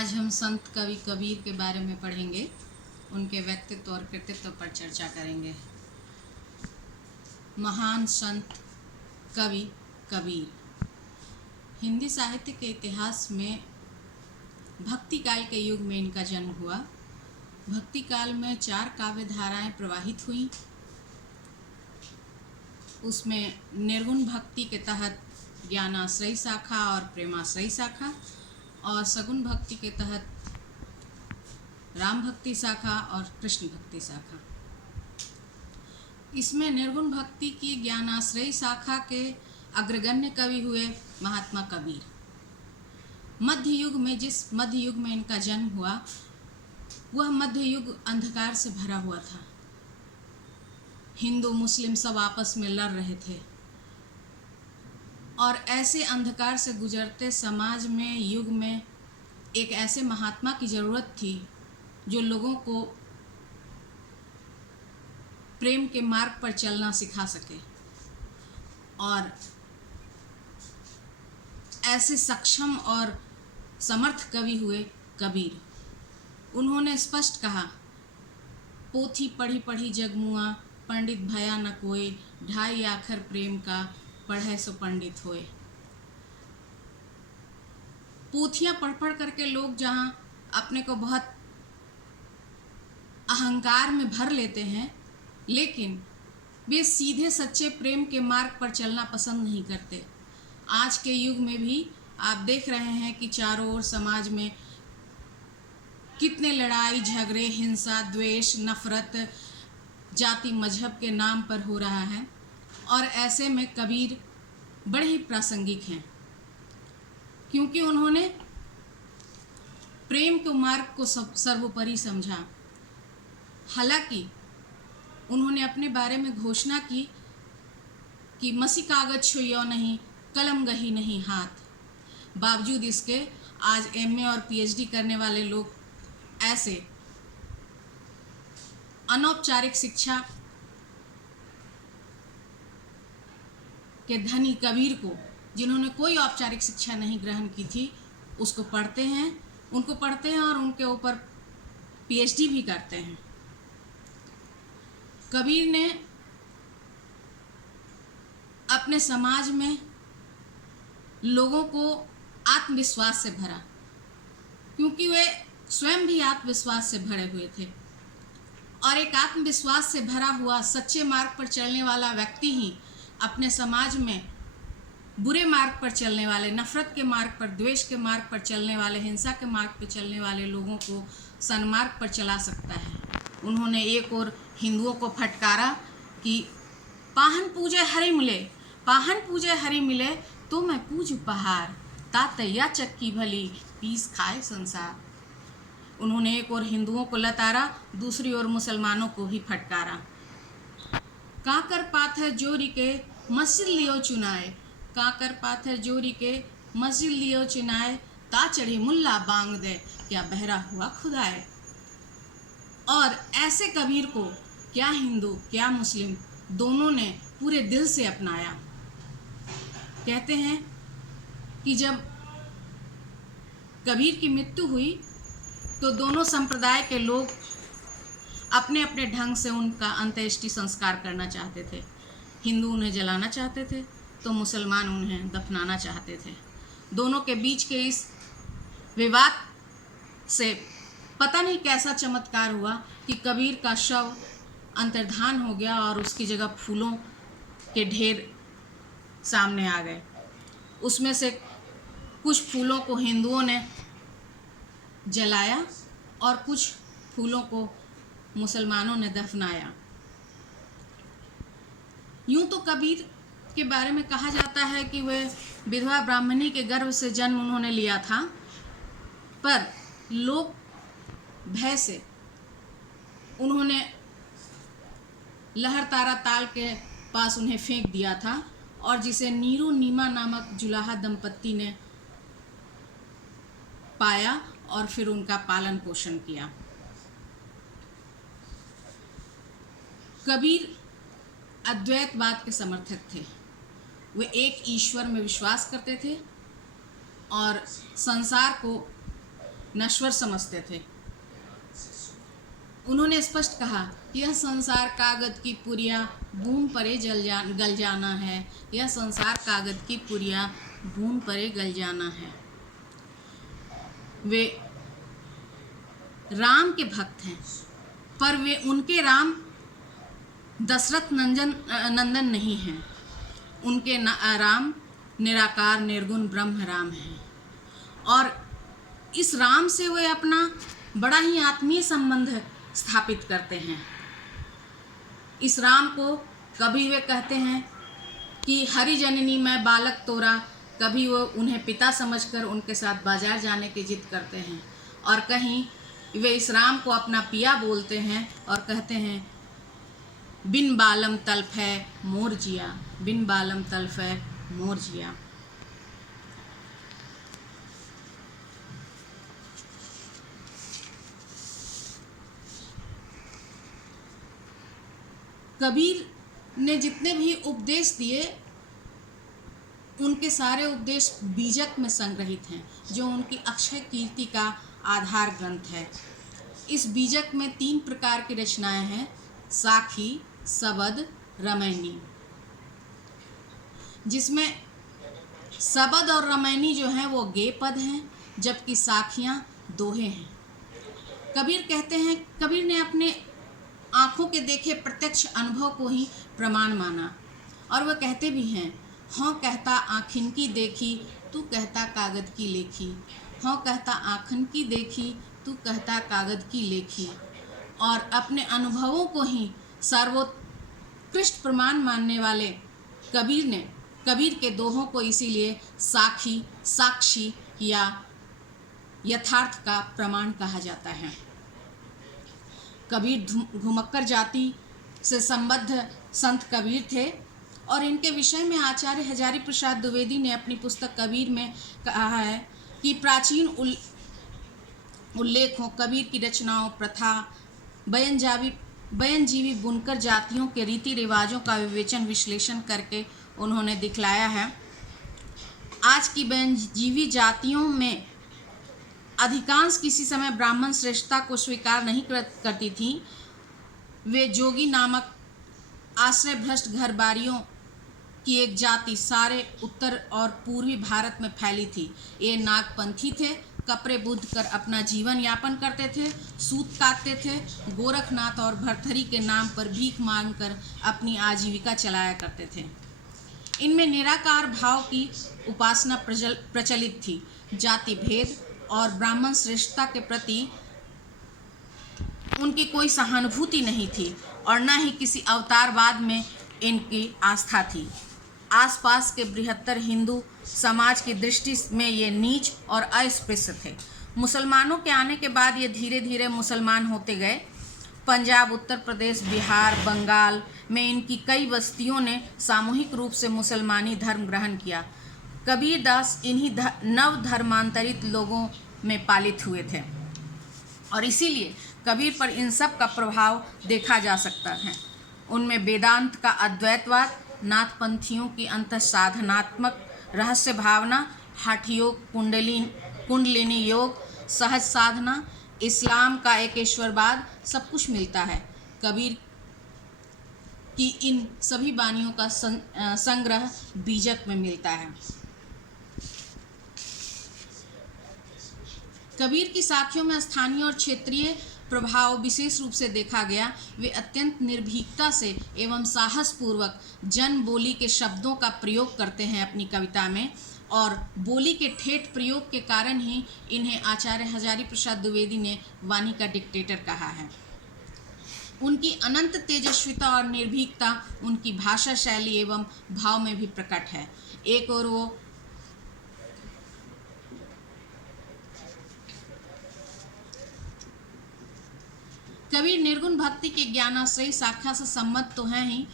आज हम संत कवि कबीर के बारे में पढ़ेंगे। उनके व्यक्तित्व और कृतित्व पर चर्चा करेंगे। महान संत कवि कबीर हिंदी साहित्य के इतिहास में भक्ति काल के युग में इनका जन्म हुआ। भक्ति काल में 4 काव्य धाराएं प्रवाहित हुईं। उसमें निर्गुण भक्ति के तहत ज्ञानाश्रयी शाखा और प्रेमाश्रयी शाखा, और सगुण भक्ति के तहत राम भक्ति शाखा और कृष्ण भक्ति शाखा। इसमें निर्गुण भक्ति की ज्ञानाश्रयी शाखा के अग्रगण्य कवि हुए महात्मा कबीर। मध्य युग में जिस मध्य युग में इनका जन्म हुआ, वह मध्य युग अंधकार से भरा हुआ था। हिंदू मुस्लिम सब आपस में लड़ रहे थे, और ऐसे अंधकार से गुजरते समाज में, युग में एक ऐसे महात्मा की ज़रूरत थी जो लोगों को प्रेम के मार्ग पर चलना सिखा सके। और ऐसे सक्षम और समर्थ कवि हुए कबीर। उन्होंने स्पष्ट कहा, पोथी पढ़ी पढ़ी जगमुआ, पंडित भया न कोय, ढाई आखर प्रेम का, पढ़े सो पंडित होए। पोथियाँ पढ़ पढ़ करके लोग जहाँ अपने को बहुत अहंकार में भर लेते हैं, लेकिन वे सीधे सच्चे प्रेम के मार्ग पर चलना पसंद नहीं करते। आज के युग में भी आप देख रहे हैं कि चारों ओर समाज में कितने लड़ाई झगड़े, हिंसा, द्वेष, नफरत जाति मजहब के नाम पर हो रहा है। और ऐसे में कबीर बड़े ही प्रासंगिक हैं, क्योंकि उन्होंने प्रेम के मार्ग को सर्वोपरि समझा। हालांकि उन्होंने अपने बारे में घोषणा की कि मसी कागज छुइयो नहीं, कलम गही नहीं हाथ। बावजूद इसके आज एमए और पीएचडी करने वाले लोग ऐसे अनौपचारिक शिक्षा के धनी कबीर को, जिन्होंने कोई औपचारिक शिक्षा नहीं ग्रहण की थी, उनको पढ़ते हैं और उनके ऊपर पीएचडी भी करते हैं। कबीर ने अपने समाज में लोगों को आत्मविश्वास से भरा, क्योंकि वे स्वयं भी आत्मविश्वास से भरे हुए थे। और एक आत्मविश्वास से भरा हुआ सच्चे मार्ग पर चलने वाला व्यक्ति ही अपने समाज में बुरे मार्ग पर चलने वाले, नफरत के मार्ग पर, द्वेष के मार्ग पर चलने वाले, हिंसा के मार्ग पर चलने वाले लोगों को सन्मार्ग पर चला सकता है। उन्होंने एक और हिंदुओं को फटकारा कि पाहन पूजे हरि मिले, पाहन पूजे हरि मिले तो मैं पूज उपहार, तातैया चक्की भली, पीस खाए संसार। उन्होंने एक और हिंदुओं को लतारा, दूसरी ओर मुसलमानों को ही फटकारा। काकर पाथर जोरी के मस्जिद लियो चुनाए, काकर पाथर जोरी के मस्जिद लियो चुनाए, ता चढ़े मुल्ला बांग दे, क्या बहरा हुआ खुदाए। और ऐसे कबीर को क्या हिंदू क्या मुस्लिम दोनों ने पूरे दिल से अपनाया। कहते हैं कि जब कबीर की मृत्यु हुई तो दोनों संप्रदाय के लोग अपने अपने ढंग से उनका अंत्येष्टि संस्कार करना चाहते थे। हिंदू उन्हें जलाना चाहते थे तो मुसलमान उन्हें दफनाना चाहते थे। दोनों के बीच के इस विवाद से पता नहीं कैसा चमत्कार हुआ कि कबीर का शव अंतर्धान हो गया और उसकी जगह फूलों के ढेर सामने आ गए। उसमें से कुछ फूलों को हिंदुओं ने जलाया और कुछ फूलों को मुसलमानों ने दफनाया। यूं तो कबीर के बारे में कहा जाता है कि वह विधवा ब्राह्मणी के गर्भ से जन्म उन्होंने लिया था, पर लोक भय से उन्होंने लहर तारा ताल के पास उन्हें फेंक दिया था, और जिसे नीरू नीमा नामक जुलाहा दंपत्ति ने पाया और फिर उनका पालन पोषण किया। कबीर अद्वैतवाद के समर्थक थे। वे एक ईश्वर में विश्वास करते थे और संसार को नश्वर समझते थे। उन्होंने स्पष्ट कहा, यह संसार कागज की पुरिया बूंद परे गल जाना है। यह संसार कागज की पुरिया बूंद परे गल जाना है। वे राम के भक्त हैं, पर वे उनके राम दशरथ नंदन नहीं हैं। उनके राम निराकार निर्गुण ब्रह्म राम हैं, और इस राम से वे अपना बड़ा ही आत्मीय संबंध स्थापित करते हैं। इस राम को कभी वे कहते हैं कि हरि जननी मैं बालक तोरा, कभी वो उन्हें पिता समझकर उनके साथ बाजार जाने की जिद करते हैं, और कहीं वे इस राम को अपना पिया बोलते हैं और कहते हैं, बिन बालम तल्फ है मोर जिया, बिन बालम तल्फ है मोर जिया। कबीर ने जितने भी उपदेश दिए, उनके सारे उपदेश बीजक में संग्रहित हैं, जो उनकी अक्षय कीर्ति का आधार ग्रंथ है। इस बीजक में 3 प्रकार की रचनाएं हैं, साखी, सबद, रमैनी, जिसमें सबद और रमैनी जो हैं वो गे पद हैं, जबकि साखियां दोहे हैं। कबीर कहते हैं, कबीर ने अपने आँखों के देखे प्रत्यक्ष अनुभव को ही प्रमाण माना, और वह कहते भी हैं, हाँ कहता आँखिन की देखी, तू कहता कागज की लेखी। हाँ कहता आँखिन की देखी, तू कहता कागज की लेखी। और अपने अनुभवों को ही सर्वोत्कृष्ट प्रमाण मानने वाले कबीर के दोहों को इसीलिए साखी, साक्षी या यथार्थ का प्रमाण कहा जाता है। कबीर घुमक्कर जाति से संबद्ध संत कबीर थे, और इनके विषय में आचार्य हजारी प्रसाद द्विवेदी ने अपनी पुस्तक कबीर में कहा है कि प्राचीन उल्लेखों, कबीर की रचनाओं, प्रथा, बयनजीवी बुनकर जातियों के रीति रिवाजों का विवेचन विश्लेषण करके उन्होंने दिखलाया है। आज की बयनजीवी जातियों में अधिकांश किसी समय ब्राह्मण श्रेष्ठता को स्वीकार नहीं करती थीं। वे जोगी नामक आश्रय भ्रष्ट घरबारियों की एक जाति सारे उत्तर और पूर्वी भारत में फैली थी। ये नागपंथी थे, कपड़े बुध कर अपना जीवन यापन करते थे, सूत काटते थे, गोरखनाथ और भरथरी के नाम पर भीख मांगकर अपनी आजीविका चलाया करते थे। इनमें निराकार भाव की उपासना प्रचलित थी। जाति भेद और ब्राह्मण श्रेष्ठता के प्रति उनकी कोई सहानुभूति नहीं थी, और न ही किसी अवतारवाद में इनकी आस्था थी। आसपास के बृहत्तर हिंदू समाज की दृष्टि में ये नीच और अस्पृश्य थे। मुसलमानों के आने के बाद ये धीरे धीरे मुसलमान होते गए। पंजाब, उत्तर प्रदेश, बिहार, बंगाल में इनकी कई बस्तियों ने सामूहिक रूप से मुसलमानी धर्म ग्रहण किया। कबीरदास इन्हीं नव धर्मांतरित लोगों में पालित हुए थे, और इसीलिए कबीर पर इन सब का प्रभाव देखा जा सकता है। उनमें वेदांत का अद्वैतवाद, नाथपंथियों की अंतःसाधनात्मक रहस्य भावना, हठ योग, कुंडलिनी योग, सहज साधना, इस्लाम का एकेश्वरवाद, सब कुछ मिलता है। कबीर की इन सभी बानियों का संग्रह बीजक में मिलता है। कबीर की साखियों में स्थानीय और क्षेत्रीय प्रभाव विशेष रूप से देखा गया। वे अत्यंत निर्भीकता से एवं साहसपूर्वक जन बोली के शब्दों का प्रयोग करते हैं अपनी कविता में, और बोली के ठेठ प्रयोग के कारण ही इन्हें आचार्य हजारी प्रसाद द्विवेदी ने वाणी का डिक्टेटर कहा है। उनकी अनंत तेजस्विता और निर्भीकता उनकी भाषा शैली एवं भाव में भी प्रकट है। एक और वो कबीर निर्गुण भक्ति के ज्ञानाश्रयी शाखा से सम्मत तो हैं ही,